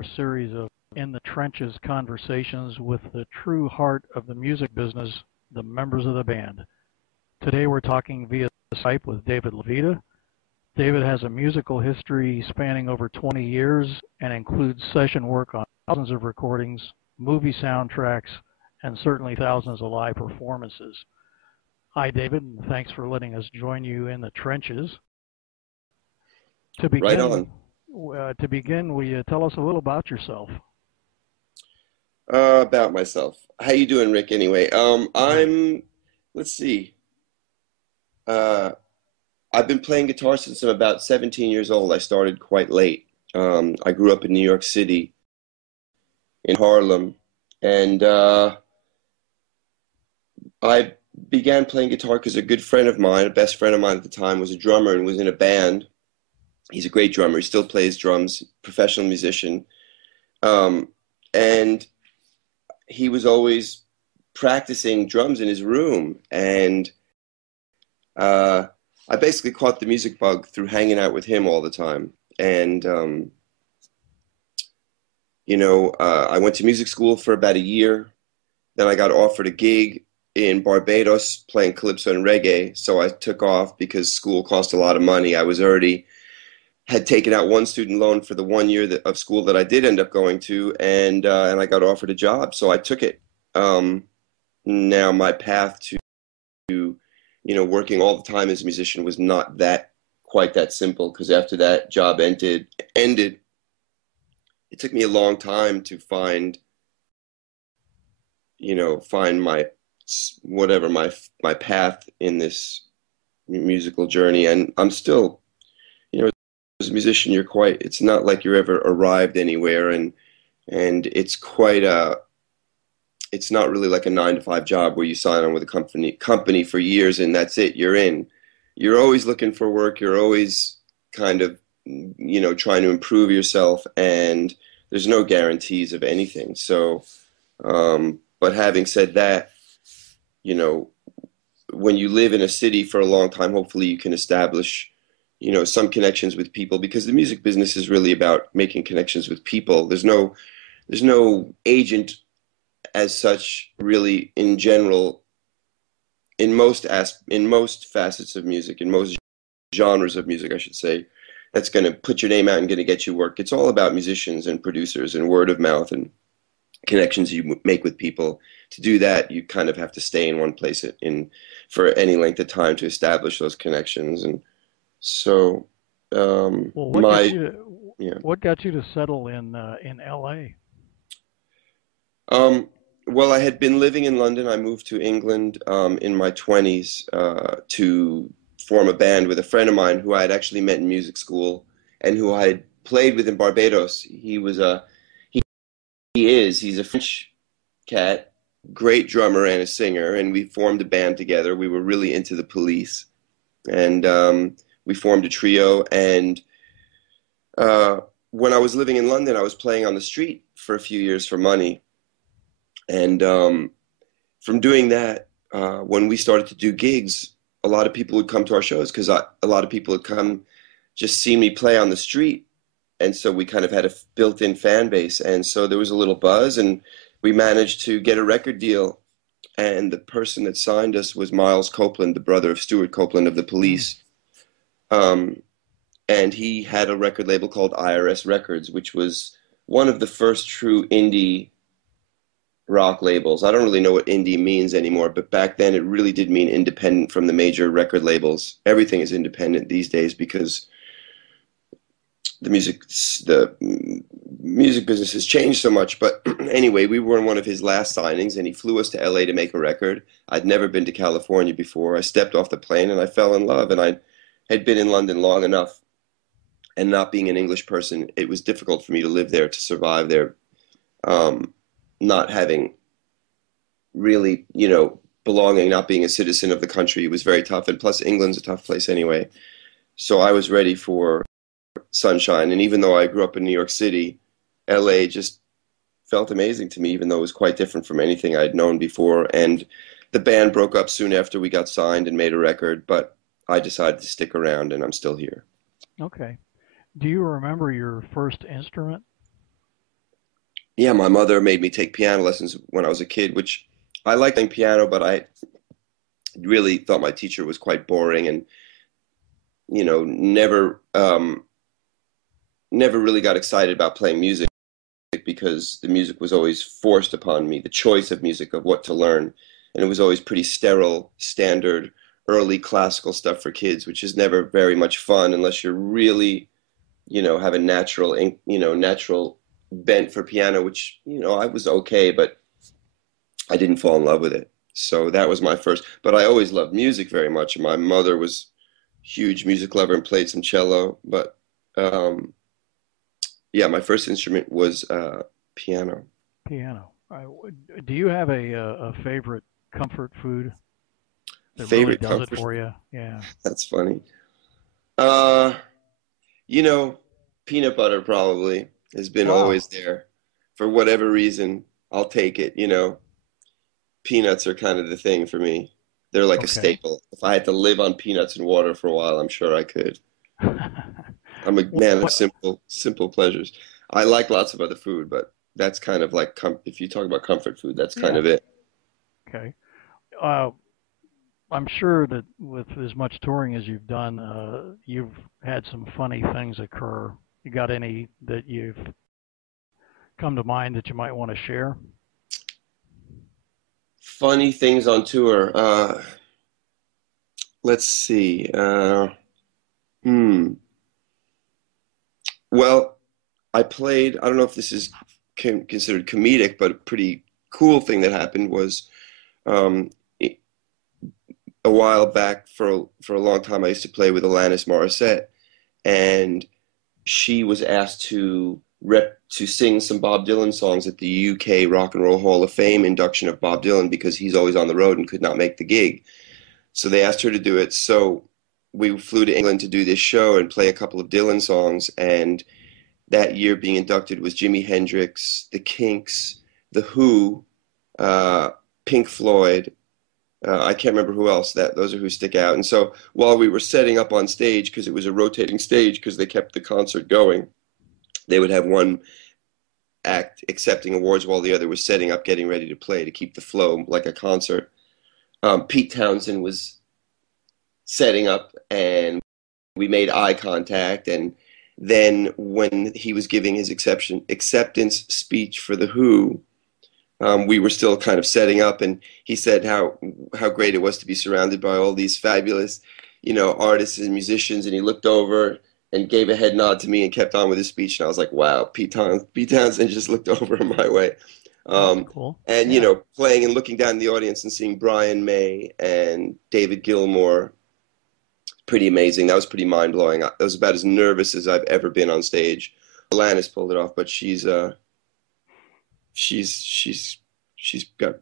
our series of In the Trenches conversations with the true heart of the music business, the members of the band. Today we're talking via Skype with David Levita. David has a musical history spanning over 20 years and includes session work on thousands of recordings, movie soundtracks, and certainly thousands of live performances. Hi, David, and thanks for letting us join you in the trenches. Right on. To begin, will you tell us a little about yourself? About myself. How you doing, Rick, anyway? Let's see. I've been playing guitar since I'm about 17 years old. I started quite late. I grew up in New York City, in Harlem, and I began playing guitar because a good friend of mine, a best friend of mine at the time, was a drummer and was in a band. He's a great drummer. He still plays drums, professional musician. And he was always practicing drums in his room. And I basically caught the music bug through hanging out with him all the time. And, I went to music school for about a year. Then I got offered a gig in Barbados playing calypso and reggae. So I took off because school cost a lot of money. I had taken out one student loan for the 1 year of school that I did end up going to, and I got offered a job, so I took it. Now my path to working all the time as a musician was not quite that simple, because after that job ended, it took me a long time to find my path in this musical journey, and I'm still, as a musician, it's not like you're ever arrived anywhere, and it's it's not really like a 9-to-5 job where you sign on with a company for years and that's it, you're in. You're always looking for work, you're always kind of, trying to improve yourself, and there's no guarantees of anything. So, but having said that, when you live in a city for a long time, hopefully you can establish some connections with people, because the music business is really about making connections with people. There's no agent as such, really, in general, in most facets of music, in most genres of music, I should say, that's going to put your name out and going to get you work. It's all about musicians and producers and word of mouth and connections you make with people. To do that, you kind of have to stay in one place for any length of time to establish those connections. And so, what got you to settle in L.A.? Well, I had been living in London. I moved to England in my 20s to form a band with a friend of mine who I had actually met in music school and who I had played with in Barbados. He's a French cat, great drummer and a singer, and we formed a band together. We were really into the Police, and we formed a trio. And when I was living in London, I was playing on the street for a few years for money. And from doing that, when we started to do gigs, a lot of people would come to our shows because a lot of people would come just see me play on the street. And so we kind of had a built-in fan base. And so there was a little buzz, and we managed to get a record deal. And the person that signed us was Miles Copeland, the brother of Stuart Copeland of the Police. And he had a record label called IRS Records, which was one of the first true indie rock labels. I don't really know what indie means anymore, but back then it really did mean independent from the major record labels. Everything is independent these days because the music business has changed so much. But anyway, we were in one of his last signings, and he flew us to LA to make a record. I'd never been to California before. I stepped off the plane and I fell in love, and I had been in London long enough, and not being an English person, it was difficult for me to live there, to survive there. Not having really, belonging, not being a citizen of the country, was very tough. And plus, England's a tough place anyway. So I was ready for sunshine. And even though I grew up in New York City, LA just felt amazing to me, even though it was quite different from anything I'd known before. And the band broke up soon after we got signed and made a record, but I decided to stick around, and I'm still here. Okay. Do you remember your first instrument? yeah, my mother made me take piano lessons when I was a kid, which I liked playing piano, but I really thought my teacher was quite boring and, never really got excited about playing music because the music was always forced upon me, the choice of music, of what to learn. And it was always pretty sterile, standard, early classical stuff for kids, which is never very much fun unless you're really, have a natural bent for piano, which, I was okay, but I didn't fall in love with it. So that was my first, but I always loved music very much. My mother was a huge music lover and played some cello, but um, yeah, my first instrument was piano. Piano. Do you have a favorite comfort food that really Favorite does it comfort? for you? Yeah. That's funny. Uh, you know, Peanut butter probably has been Wow. always there. For whatever reason, I'll take it. Peanuts are kind of the thing for me. They're like a Okay. staple. If I had to live on peanuts and water for a while, I'm sure I could. I'm a man of What? simple pleasures. I like lots of other food, but that's kind of like if you talk about comfort food, that's kind Yeah. of it. Okay. Uh, I'm sure that with as much touring as you've done, you've had some funny things occur. You got any that you've come to mind that you might want to share? Funny things on tour. Let's see. Hmm. Well, I played. I don't know if this is considered comedic, but a pretty cool thing that happened was um, a while back for a long time. I used to play with Alanis Morissette, and she was asked to sing some Bob Dylan songs at the UK Rock and Roll Hall of Fame induction of Bob Dylan because he's always on the road and could not make the gig. So they asked her to do it. So we flew to England to do this show and play a couple of Dylan songs. And that year being inducted was Jimi Hendrix, The Kinks, The Who, uh, Pink Floyd. I can't remember who else. Those are who stick out. And so while we were setting up on stage, because it was a rotating stage, because they kept the concert going, they would have one act accepting awards while the other was setting up, getting ready to play to keep the flow like a concert. Pete Townsend was setting up, and we made eye contact. And then when he was giving his acceptance speech for the Who, we were still kind of setting up, and he said how great it was to be surrounded by all these fabulous, artists and musicians. And he looked over and gave a head nod to me and kept on with his speech. And I was like, wow, Pete Townsend just looked over my way. That's Um, cool. and Yeah. playing and looking down in the audience and seeing Brian May and David Gilmour, pretty amazing. That was pretty mind blowing. I was about as nervous as I've ever been on stage. Alanis pulled it off, but she's she's got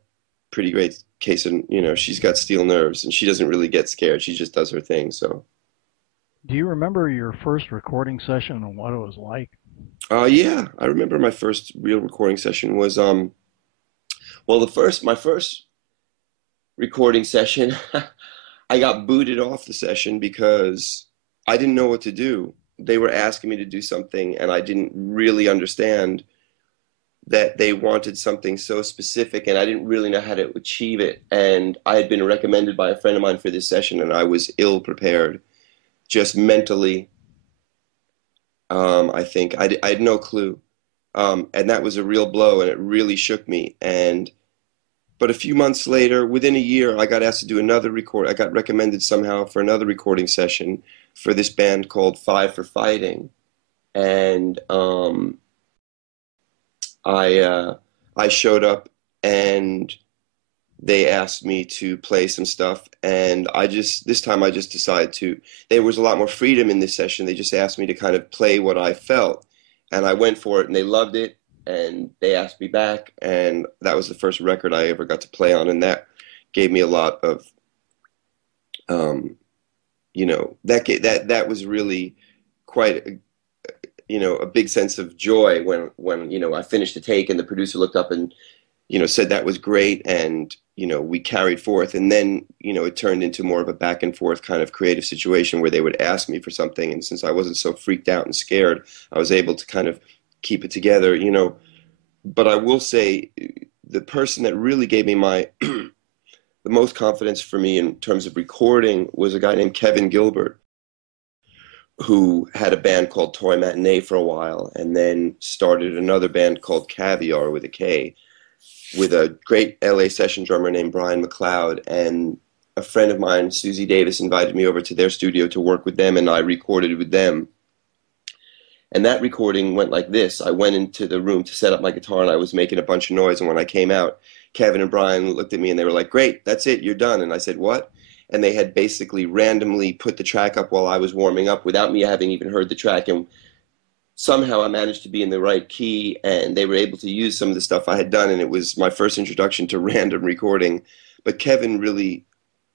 pretty great case, and she's got steel nerves, and she doesn't really get scared. She just does her thing. So Do you remember your first recording session and what it was like? yeah, I remember my first real recording session was well, my first recording session, I got booted off the session because I didn't know what to do. They were asking me to do something, and I didn't really understand that they wanted something so specific, and I didn't really know how to achieve it. And I had been recommended by a friend of mine for this session, and I was ill prepared, just mentally. I think I had no clue, and that was a real blow, and it really shook me. And but a few months later, within a year, I got asked to do another record. I got recommended somehow for another recording session for this band called Five for Fighting, and I showed up, and they asked me to play some stuff, and this time I just decided to. There was a lot more freedom in this session. They just asked me to kind of play what I felt, and I went for it, and they loved it, and they asked me back, and that was the first record I ever got to play on, and that gave me a lot of, that was really quite a big sense of joy when I finished the take and the producer looked up and said that was great, and we carried forth, and then it turned into more of a back and forth kind of creative situation where they would ask me for something, and since I wasn't so freaked out and scared, I was able to kind of keep it together. but I will say the person that really gave me my the most confidence for me in terms of recording was a guy named Kevin Gilbert, who had a band called Toy Matinee for a while, and then started another band called Caviar with a K, with a great LA session drummer named Brian McLeod. And a friend of mine, Susie Davis, invited me over to their studio to work with them, and I recorded with them. And that recording went like this. I went into the room to set up my guitar, and I was making a bunch of noise. And when I came out, Kevin and Brian looked at me and they were like, "Great, that's it, you're done." And I said, "What?" And they had basically randomly put the track up while I was warming up without me having even heard the track. And somehow I managed to be in the right key, and they were able to use some of the stuff I had done. And it was my first introduction to random recording. But Kevin really,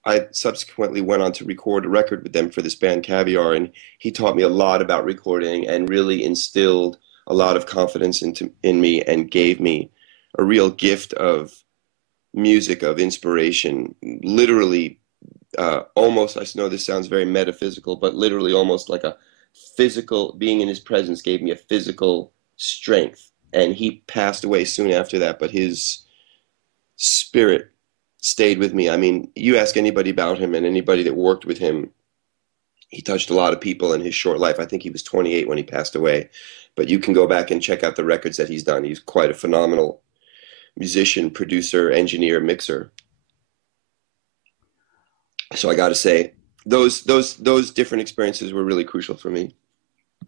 I subsequently went on to record a record with them for this band Caviar, and he taught me a lot about recording and really instilled a lot of confidence in me and gave me a real gift of music, of inspiration. Literally, almost, I know this sounds very metaphysical, but literally almost like a physical, being in his presence gave me a physical strength. And he passed away soon after that, but his spirit stayed with me. I mean, you ask anybody about him and anybody that worked with him, he touched a lot of people in his short life. I think he was 28 when he passed away, but you can go back and check out the records that he's done. He's quite a phenomenal musician, producer, engineer, mixer. So I got to say, those different experiences were really crucial for me.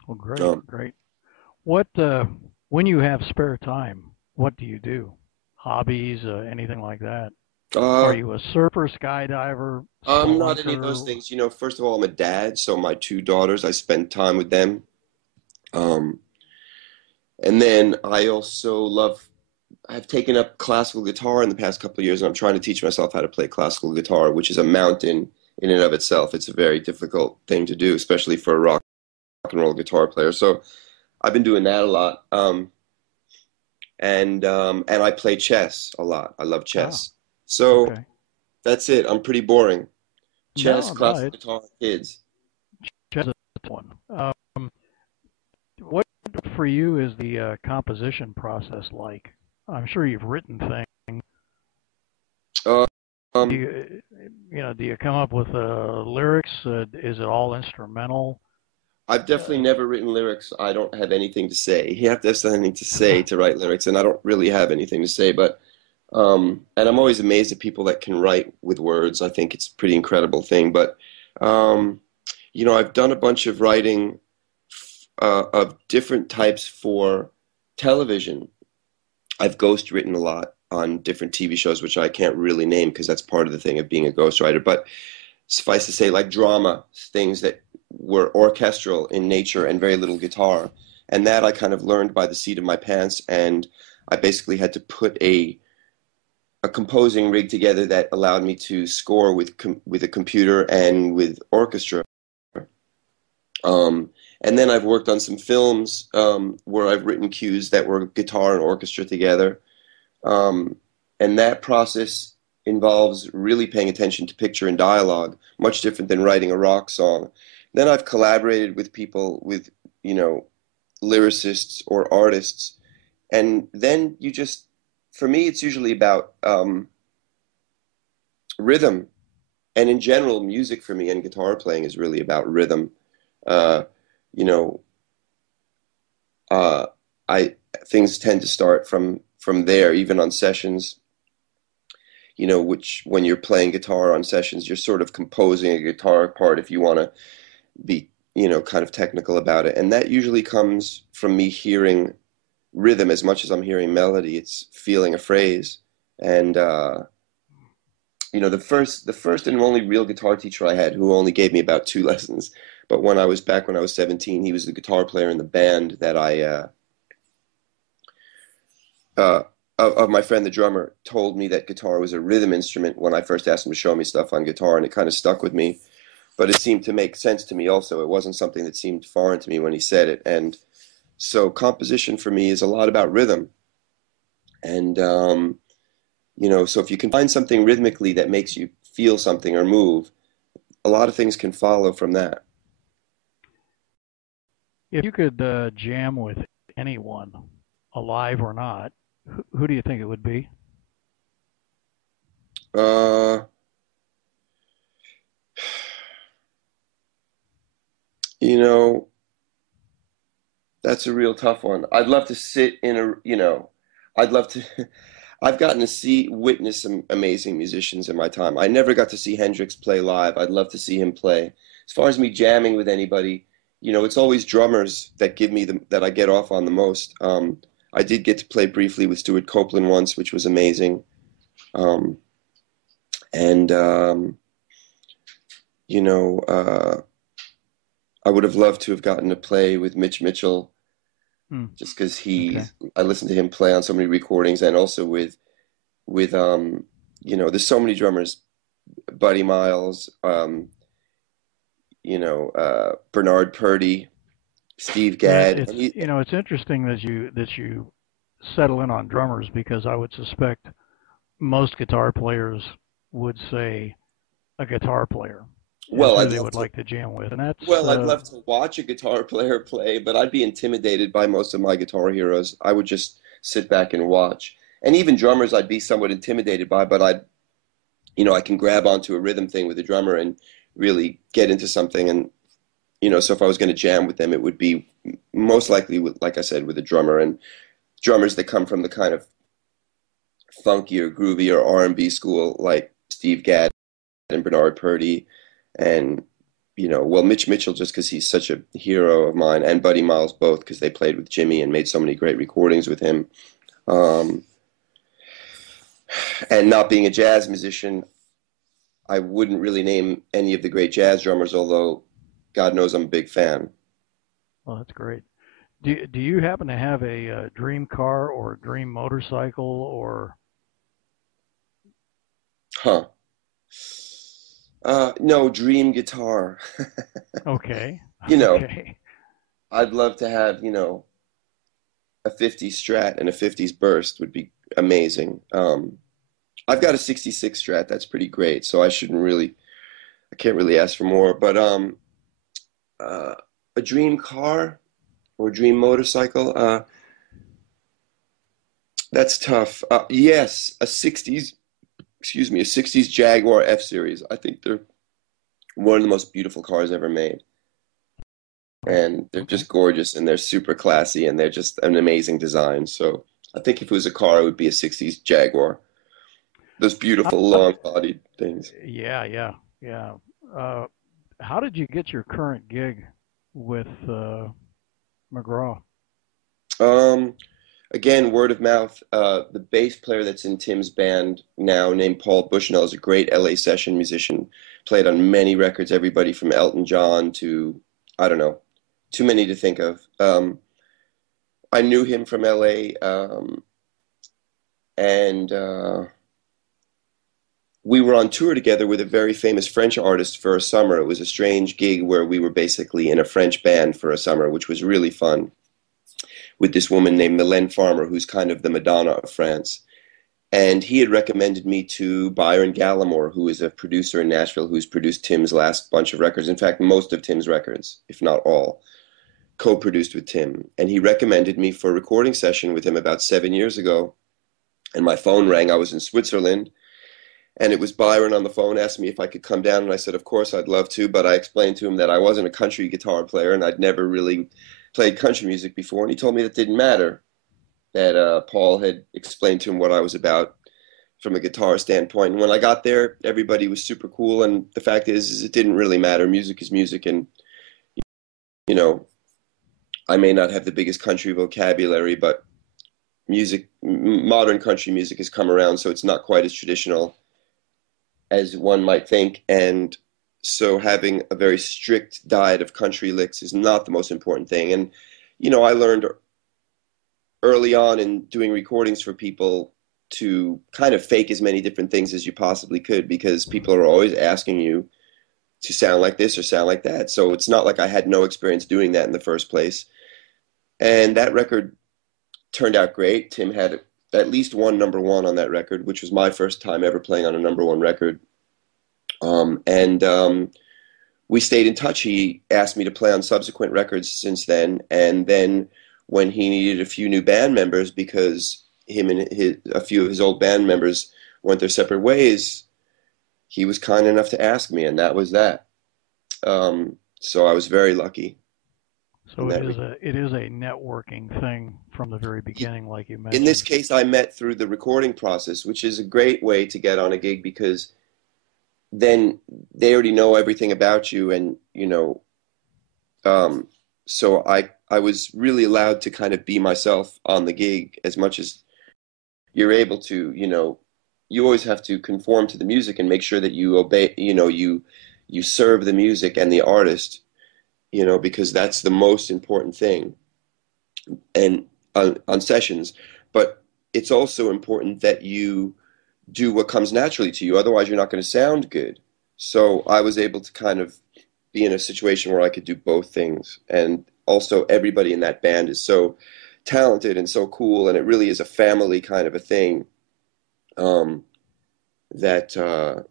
Well, great. What when you have spare time, what do you do? Hobbies, anything like that? Are you a surfer, skydiver, Not any of those spelunker? things. You know, first of all, I'm a dad, so my two daughters, I spend time with them. Um, and then I've taken up classical guitar in the past couple of years, and I'm trying to teach myself how to play classical guitar, which is a mountain in and of itself. It's a very difficult thing to do, especially for a rock and roll guitar player. So I've been doing that a lot. And I play chess a lot. I love Ah, chess. So okay. that's it. I'm pretty boring. Chess, No, classical it's guitar, kids. just one. What for you is the composition process like? I'm sure you've written things. Uh, Do um, do you come up with lyrics? Is it all instrumental? I've definitely Uh, never written lyrics. I don't have anything to say. You have to have something to say to write lyrics, and I don't really have anything to say. But and I'm always amazed at people that can write with words. I think it's a pretty incredible thing. But um, I've done a bunch of writing of different types for television. I've ghost written a lot on different TV shows, which I can't really name because that's part of the thing of being a ghostwriter. But suffice to say, like drama, things that were orchestral in nature and very little guitar. And that I kind of learned by the seat of my pants. And I basically had to put a composing rig together that allowed me to score with a computer and with orchestra. Um, and then I've worked on some films where I've written cues that were guitar and orchestra together. Um, and that process involves really paying attention to picture and dialogue, much different than writing a rock song. Then I've collaborated with people with, you know, lyricists or artists. And then for me, it's usually about rhythm. And in general, music for me and guitar playing is really about rhythm. Uh, you know, uh, I things tend to start from there, even on sessions. Which when you're playing guitar on sessions, you're sort of composing a guitar part if you want to be, kind of technical about it. And that usually comes from me hearing rhythm as much as I'm hearing melody. It's feeling a phrase. And the first and only real guitar teacher I had, who only gave me about two lessons, but when I was 17, he was the guitar player in the band that uh, of my friend the drummer, told me that guitar was a rhythm instrument when I first asked him to show me stuff on guitar, and it kind of stuck with me. But it seemed to make sense to me also. It wasn't something that seemed foreign to me when he said it. And so composition for me is a lot about rhythm. And, so if you can find something rhythmically that makes you feel something or move, a lot of things can follow from that. if you could jam with anyone, alive or not, Who do you think it would be? Uh, you know, that's a real tough one. I'd love to sit in a, I'd love to. I've gotten to witness some amazing musicians in my time. I never got to see Hendrix play live. I'd love to see him play. As far as me jamming with anybody, it's always drummers that that I get off on the most. I did get to play briefly with Stuart Copeland once, which was amazing. Um, and you know, I would have loved to have gotten to play with Mitch Mitchell, Hmm. just because Okay. I listened to him play on so many recordings, and also with there's so many drummers, Buddy Miles, Bernard Purdy, Steve Yeah, Gadd, and it's interesting that you settle in on drummers because I would suspect most guitar players would say a guitar player is well, who they would like to jam with, and that's I'd love to watch a guitar player play, but I'd be intimidated by most of my guitar heroes. I would just sit back and watch. And even drummers I'd be somewhat intimidated by, but I can grab onto a rhythm thing with a drummer and really get into something. And, so if I was going to jam with them, it would be most likely with, like I said, with a drummer, and drummers that come from the kind of funkier, groovier R&B school, like Steve Gadd and Bernard Purdy, and Mitch Mitchell, just because he's such a hero of mine, and Buddy Miles, both because they played with Jimmy and made so many great recordings with him. Um, and not being a jazz musician, I wouldn't really name any of the great jazz drummers, although God knows I'm a big fan. well, that's great. Do you happen to have a dream car or a dream motorcycle or Huh. No, dream guitar. okay, You know, okay, I'd love to have, a 50s Strat and a 50s Burst would be amazing. I've got a 66 Strat that's pretty great, so I can't really ask for more. But uh, a dream car or dream motorcycle, that's tough. Yes, a 60s Jaguar F Series. I think they're one of the most beautiful cars ever made. And they're okay. just gorgeous, and they're super classy, and they're just an amazing design. So I think if it was a car, it would be a 60s Jaguar. Those How, beautiful long-bodied things. yeah, yeah, yeah. Uh, how did you get your current gig with McGraw? Um, Again, word of mouth. The bass player that's in Tim's band now, named Paul Bushnell, is a great LA session musician. Played on many records, everybody from Elton John to, I don't know, too many to think of. I knew him from LA, and we were on tour together with a very famous French artist for a summer. It was a strange gig where we were basically in a French band for a summer, which was really fun, with this woman named Mylène Farmer, who's kind of the Madonna of France. And he had recommended me to Byron Gallimore, who is a producer in Nashville who's produced Tim's last bunch of records. In fact, most of Tim's records, if not all, co-produced with Tim. And he recommended me for a recording session with him about 7 years ago. And my phone rang. I was in Switzerland. And it was Byron on the phone, asked me if I could come down. And I said, of course, I'd love to. But I explained to him that I wasn't a country guitar player and I'd never really played country music before. And he told me that didn't matter, that Paul had explained to him what I was about from a guitar standpoint. And when I got there, everybody was super cool. And the fact is it didn't really matter. Music is music. And, you know, I may not have the biggest country vocabulary, but modern country music has come around, so it's not quite as traditional as one might think. And so having a very strict diet of country licks is not the most important thing. And, I learned early on in doing recordings for people to kind of fake as many different things as you possibly could, because people are always asking you to sound like this or sound like that. So it's not like I had no experience doing that in the first place. And that record turned out great. Tim had at least one number one on that record, which was my first time ever playing on a number one record. And we stayed in touch. He asked me to play on subsequent records since then. And then when he needed a few new band members, because him and a few of his old band members went their separate ways, he was kind enough to ask me, and that was that. So I was very lucky in So that. it is a networking thing from the very beginning, like you In this mentioned. case, I met through the recording process, which is a great way to get on a gig because then they already know everything about you, and so I was really allowed to kind of be myself on the gig as much as you're able to. You always have to conform to the music and make sure that you obey, you serve the music and the artist, because that's the most important thing and on sessions. But it's also important that you do what comes naturally to you. Otherwise, you're not going to sound good. So I was able to kind of be in a situation where I could do both things. And also, everybody in that band is so talented and so cool, and it really is a family kind of a thing. That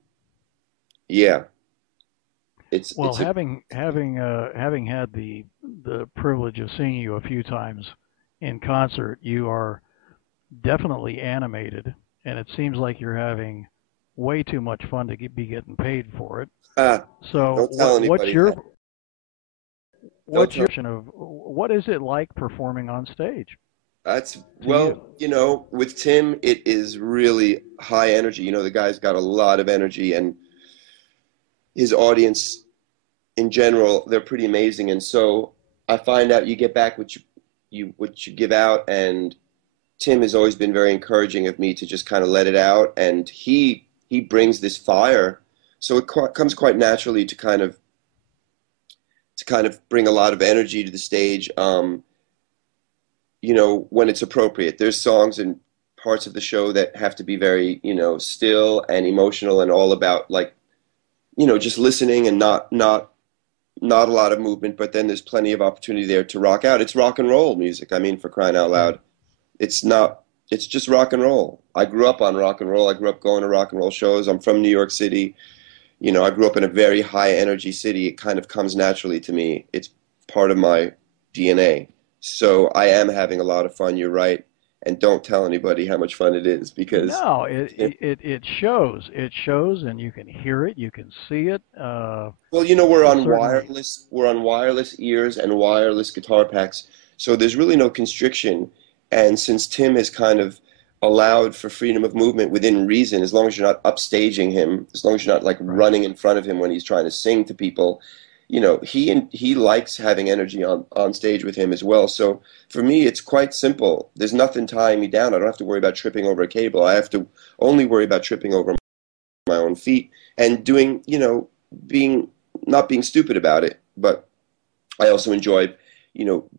yeah, Well, it's a having had the privilege of seeing you a few times in concert, you are definitely animated, and it seems like you're having way too much fun to be getting paid for it. ah, So don't tell what's anybody that. Don't what's your tell. version of what is it like performing on stage That's to you? well, with Tim, it is really high energy. The guy's got a lot of energy, and his audience in general, they're pretty amazing. And so I find out you get back what you give out, and Tim has always been very encouraging of me to just kind of let it out, and he brings this fire, so it comes quite naturally to kind of bring a lot of energy to the stage. When it's appropriate. There's songs and parts of the show that have to be very, still and emotional and all about like, just listening and not a lot of movement, but then there's plenty of opportunity there to rock out. It's rock and roll music. I mean, for crying out Right. loud. It's not, it's just rock and roll. I grew up on rock and roll. I grew up going to rock and roll shows. I'm from New York City. I grew up in a very high energy city. It kind of comes naturally to me. It's part of my DNA. So I am having a lot of fun. You're right. And don't tell anybody how much fun it is because, No, it shows. It shows, and you can hear it, you can see it. well, we're on Certainly. wireless ears and wireless guitar packs. So there's really no constriction. And since Tim has kind of allowed for freedom of movement within reason, as long as you're not upstaging him, as long as you're not like Right. running in front of him when he's trying to sing to people, he likes having energy on stage with him as well. So for me, it's quite simple. There's nothing tying me down. I don't have to worry about tripping over a cable. I have to only worry about tripping over my own feet and doing, being not being stupid about it. But I also enjoy,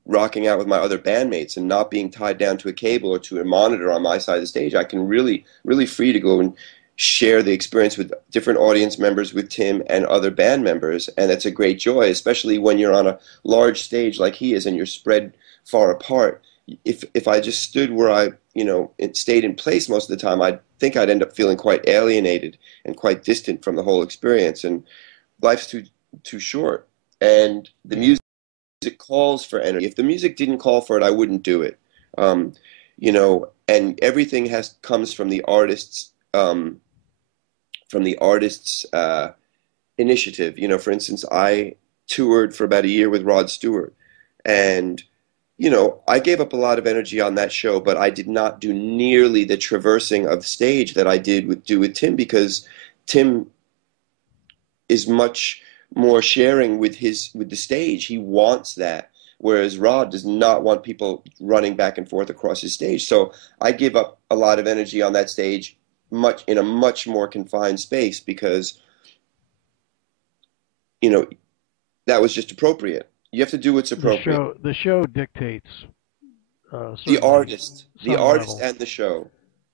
rocking out with my other bandmates and not being tied down to a cable or to a monitor on my side of the stage. I can really, really free to go and share the experience with different audience members, with Tim and other band members. And it's a great joy, especially when you're on a large stage like he is and you're spread far apart. If I just stood where it stayed in place most of the time, I think I'd end up feeling quite alienated and quite distant from the whole experience. And life's too short. And the Yeah. music calls for energy. If the music didn't call for it, I wouldn't do it. And everything comes from the artist's initiative. For instance, I toured for about a year with Rod Stewart, and I gave up a lot of energy on that show, but I did not do nearly the traversing of the stage that I do with Tim because Tim is much more sharing with the stage. He wants that, whereas Rod does not want people running back and forth across his stage. So I give up a lot of energy on that stage, much in a much more confined space because you know that was just appropriate. You have to do what's appropriate. The show dictates The certainly artist, the some artist, level. and the show.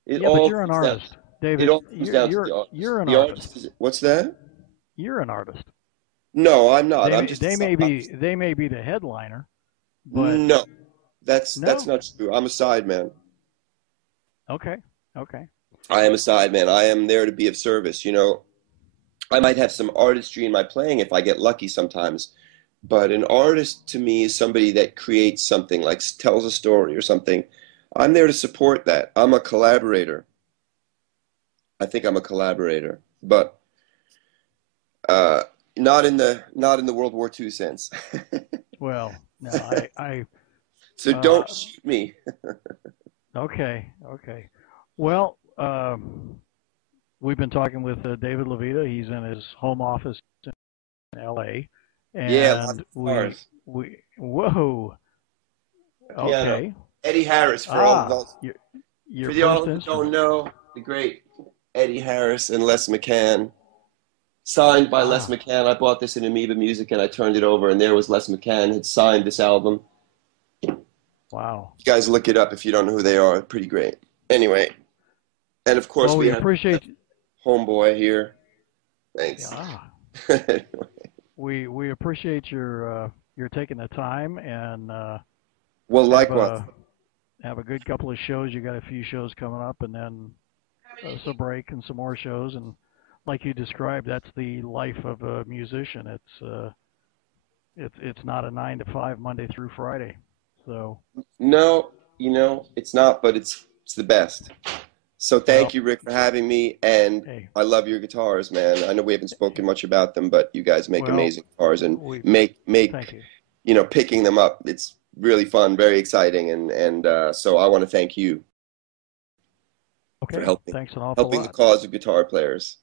It Yeah, but all you're an comes down. artist, It David. all comes down to the artist. You're an The artist. artist is what's that? You're an artist. No, I'm not. I'm just. I'm just They may be the headliner, but no. That's no. not true. I'm a sideman. Okay. Okay. I am a sideman. I am there to be of service. I might have some artistry in my playing if I get lucky sometimes, but an artist to me is somebody that creates something, like tells a story or something. I'm there to support that. I'm a collaborator. I think I'm a collaborator, but uh, not in the World War II sense. Well, no, So uh, don't shoot me. okay, okay. Well, we've been talking with David Levita. He's in his home office in LA, Yeah, lots and of stars. whoa, Piano. okay. Eddie Harris Ah, your for all first who don't instrument. know, the great Eddie Harris and Les McCann. Signed by Les Ah, McCann. I bought this in Amoeba Music and I turned it over, and there was Les McCann had signed this album. wow. You guys look it up if you don't know who they are. Pretty great. Anyway, and of course Well, we we have appreciate. Homeboy here. Thanks. Yeah, we appreciate your taking the time and Well, have likewise. a good couple of shows. You got a few shows coming up, and then some break and some more shows. And like you described, that's the life of a musician. It's not a 9 to 5 Monday through Friday. So No, it's not, but it's the best. So well, thank you, Rick, for having me, and hey, I love your guitars, man. I know we haven't spoken much about them, but you guys make well, amazing guitars and we thank make you. picking them up. It's really fun, very exciting, and so I want to thank you for Okay, helping thanks an awful helping the lot. cause of guitar players.